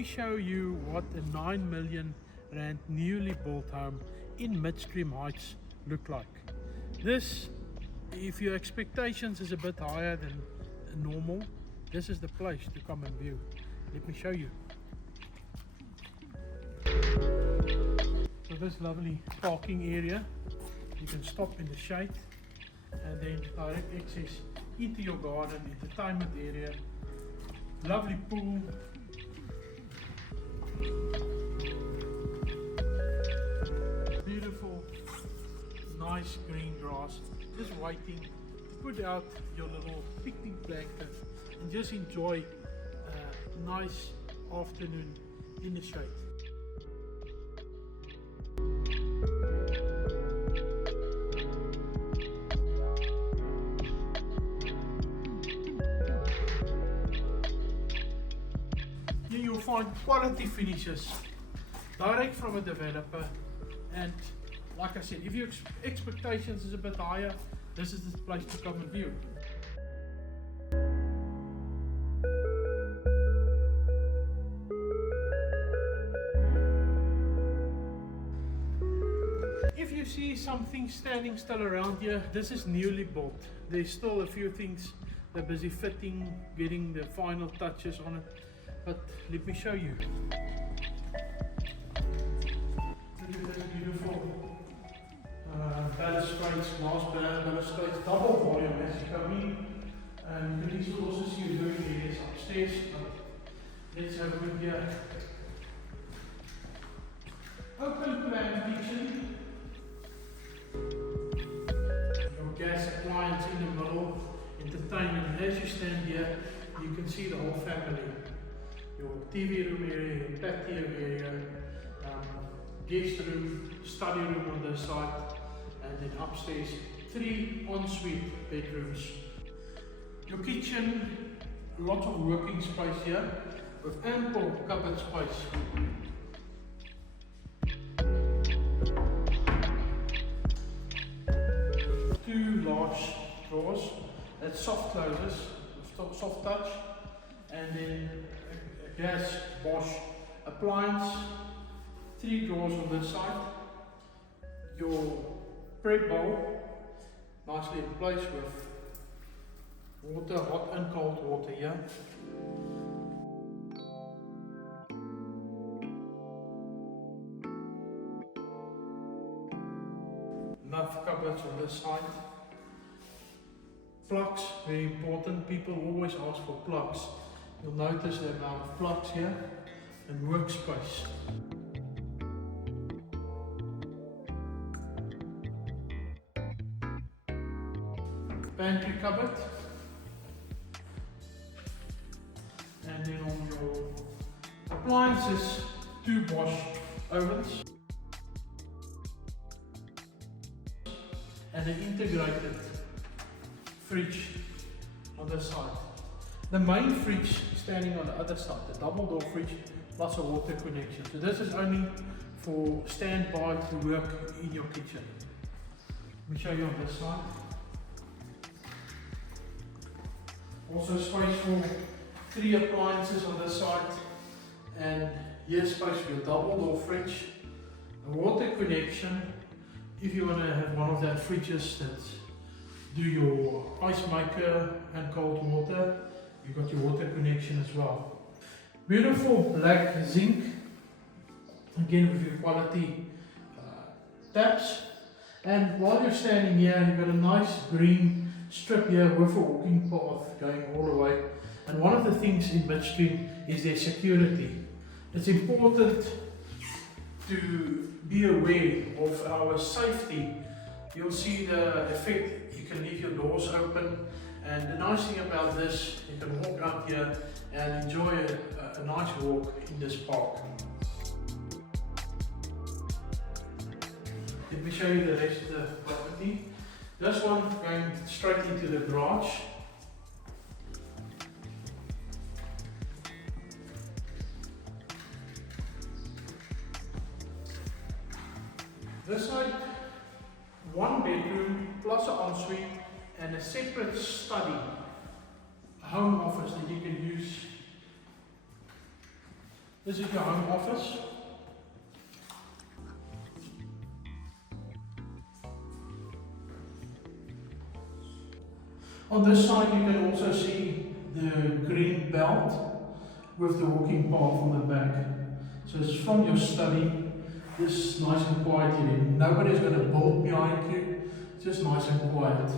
me show you what a 9 million rand newly built home in Midstream Heights look like. This, if your expectations is a bit higher than normal, this is the place to come and view. Let me show you. So this lovely parking area, you can stop in the shade and then direct access into your garden, entertainment area, lovely pool, beautiful nice green grass, just waiting to put out your little picnic blanket and just enjoy a nice afternoon in the shade. Here you'll find quality finishes direct from a developer, and like I said, if your expectations is a bit higher, this is the place to come and view. If you see something standing still around here, this is newly built. There's still a few things they're busy fitting, getting the final touches on it, but let me show you. Look at this beautiful balustrades, glass balustrades, double volume as you come in. And you can also see your living areas upstairs. Let's have a look here. Open plan kitchen. Your gas appliance in the middle. Entertainment. As you stand here, you can see the whole family. Your TV room area, your patio area, guest room, study room on this side, and then upstairs 3 ensuite bedrooms. Your kitchen, lots of working space here with ample cupboard space. Two large drawers, that's soft closers, soft touch, and then a gas Bosch appliance. 3 drawers on this side. Your prep bowl, nicely in place with water, hot and cold water here. Enough cupboards on this side. Plugs, very important. People always ask for plugs. You'll notice the amount of plugs here, and workspace. Pantry cupboard, and then on your appliances, 2 Bosch ovens and an integrated fridge on this side. The main fridge standing on the other side, the double door fridge plus a water connection. So this is only for standby to work in your kitchen. Let me show you on this side. Also space for 3 appliances on this side, and here's space for your double door fridge, a water connection if you want to have one of that fridges that do your ice maker and cold water. You've got your water connection as well. Beautiful black zinc, again with your quality taps. And while you're standing here, you've got a nice green strip here with a walking path going all the way. And one of the things in Midstream is their security. It's important to be aware of our safety. You'll see the effect. You can leave your doors open, and the nice thing about this, you can walk out here and enjoy a nice walk in this park. Let me show you the rest of the property. This one going straight into the garage. This side, 1 bedroom plus an ensuite and a separate study, a home office that you can use This is your home office. On this side you can also see the green belt with the walking path on the back. So it's from your study. This is nice and quiet here. Nobody's going to bolt behind you. It's just nice and quiet.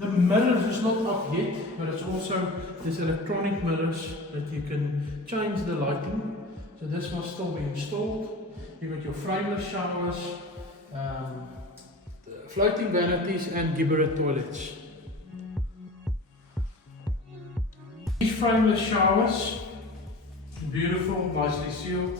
The mirrors is not up yet, but it's also these electronic mirrors that you can change the lighting. So this must still be installed. You've got your frameless showers, the floating vanities and gibbered toilets. These frameless showers, beautiful, nicely sealed,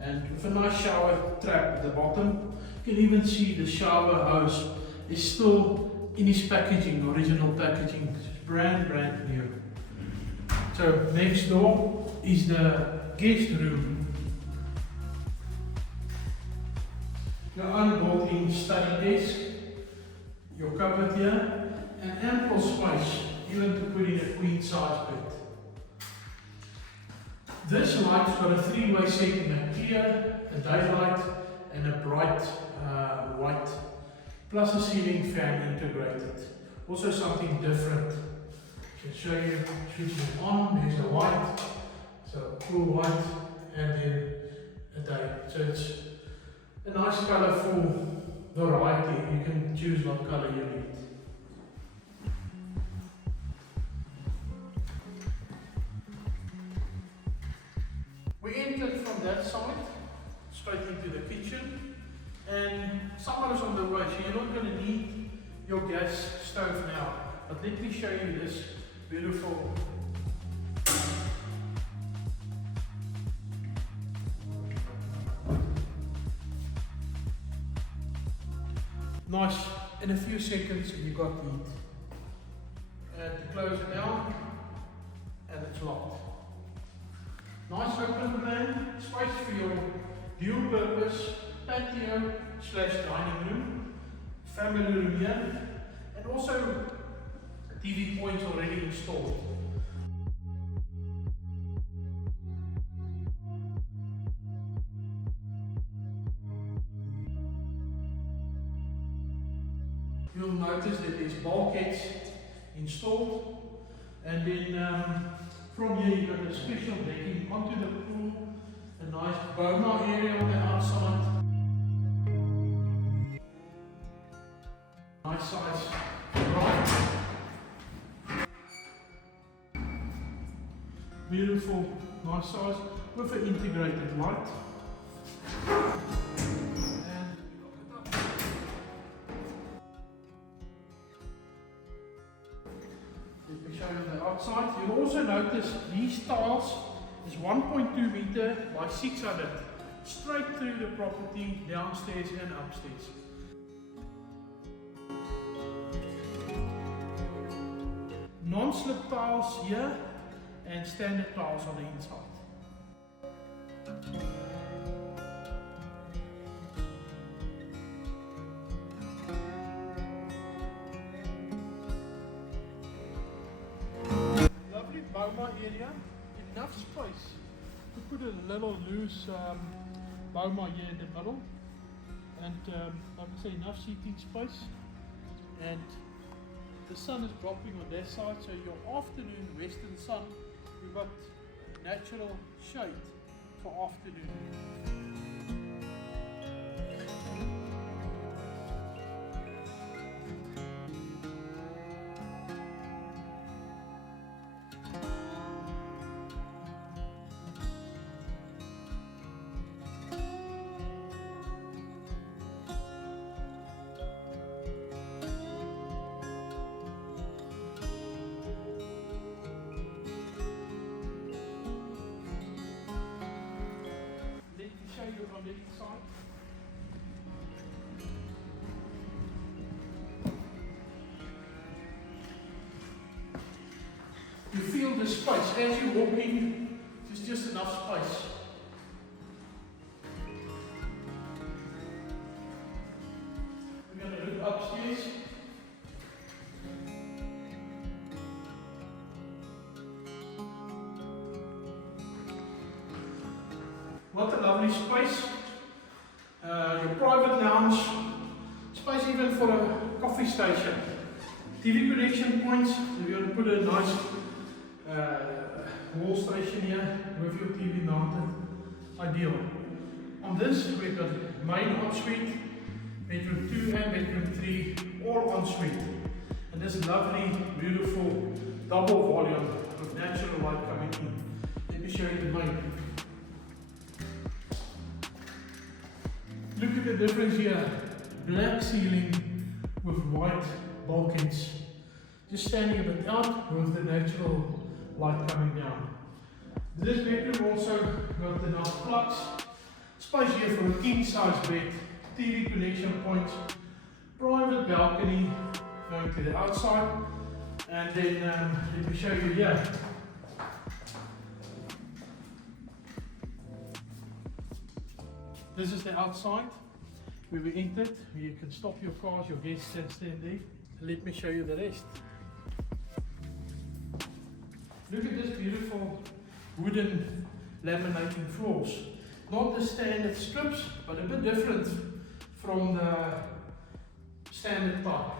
and with a nice shower trap at the bottom. You can even see the shower hose is still in its packaging, original packaging. It's brand new. So next door is the guest room. Your own built-in study desk, your cupboard here, and ample space even to put in a queen size bed. This light's got a three-way setting, a clear, a daylight, and a bright white, plus a ceiling fan integrated. Also something different. I can show you, switching it on, there's a white, so cool white, and then a day. So it's a nice colourful variety. You can choose what colour you need. We entered from that side, straight into the kitchen, and summer is on the way, so you're not going to need your gas stove now. But let me show you this beautiful nice, in a few seconds you got heat. And to close it down, and it's locked. Nice open plan, space for your dual purpose patio / dining room, family room here, and also TV points already installed. You'll notice that there's bulkheads installed, and then from here you've got a special decking onto the pool, a nice boma area on the outside. Nice size right. Beautiful, nice size with an integrated light. Let me show you the outside. You'll also notice these tiles is 1.2 meter by 600, straight through the property, downstairs and upstairs. Non-slip tiles here and standard tiles on the inside. Lovely boma area, enough space to put a little loose boma here in the middle, and like I say, enough seating space. And the sun is dropping on that side, so your afternoon western sun, you've got natural shade for afternoon. Show you on the inside. You feel the space as you walk in. There's just enough space. We're going to look upstairs. What a lovely space. Your private lounge, space even for a coffee station. TV connection points, if you want to put a nice wall station here with your TV mounted, ideal. On this we've got main ensuite, bedroom 2 and bedroom 3, all ensuite. And this lovely, beautiful double volume with natural light coming in. Let me show you the main. Look at the difference here. Black ceiling with white balconies. Just standing a bit out with the natural light coming down. This bedroom also got enough plugs. Space here for a king size bed, TV connection points, private balcony going to the outside, and then let me show you here. This is the outside where we entered, where you can stop your cars, your guests can stand there. Let me show you the rest. Look at this beautiful wooden laminating floors. Not the standard strips, but a bit different from the standard type.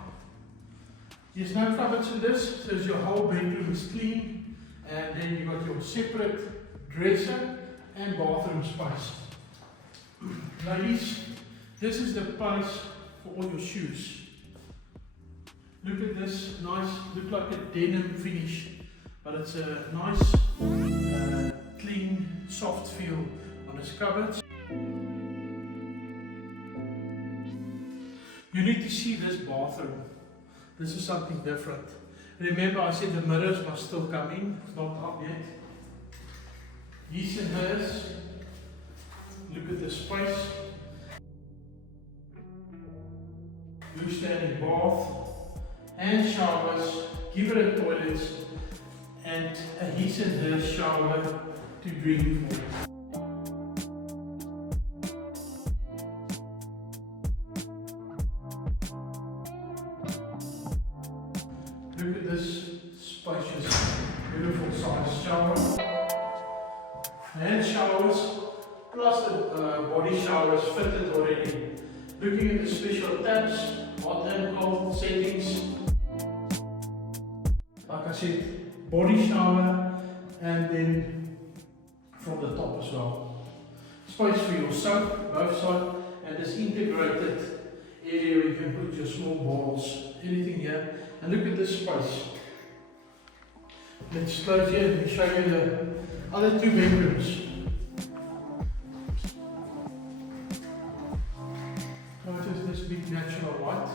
There's no cupboards in this, so your whole bedroom is clean, and then you got your separate dresser and bathroom space. Ladies, this is the place for all your shoes. Look at this nice, look like a denim finish, but it's a nice, clean, soft feel on this cupboards. You need to see this bathroom. This is something different. Remember I said the mirrors must still come in, it's not up yet. His and hers. Look at the space. Blue standing bath, hand showers, given toilets, and a his and hers shower to drink for. Look at this spacious, beautiful size shower. Hand showers, plus the body showers fitted already. Looking at the special taps, hot and cold settings. Like I said, body shower, and then from the top as well. Space for your soap, both sides, and this integrated area where you can put your small bottles, anything here. And look at this space. Let's close here and show you the other two bedrooms. Notice this big natural light.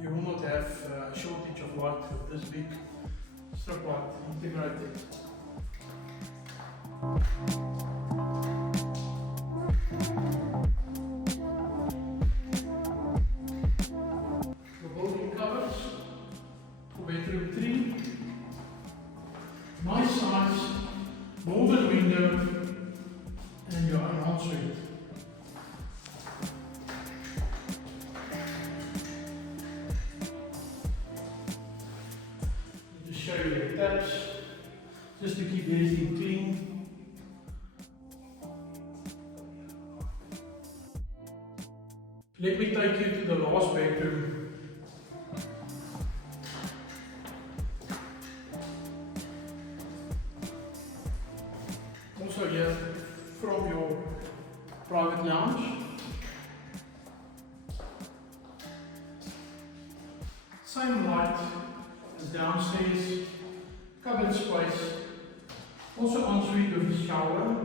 You will not have a shortage of light with this big strip light integrated. Bedroom 3, nice size, molded window, and your own ensuite. Just show you the taps, just to keep everything clean. Let me take you to the last bedroom. Also here from your private lounge. Same light as downstairs, cupboard space, also ensuite with a shower,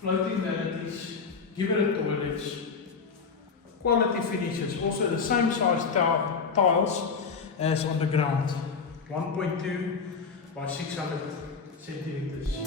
floating vanities, given toilets, quality finishes, also the same size tiles as on the ground, 1.2 by 600 centimeters.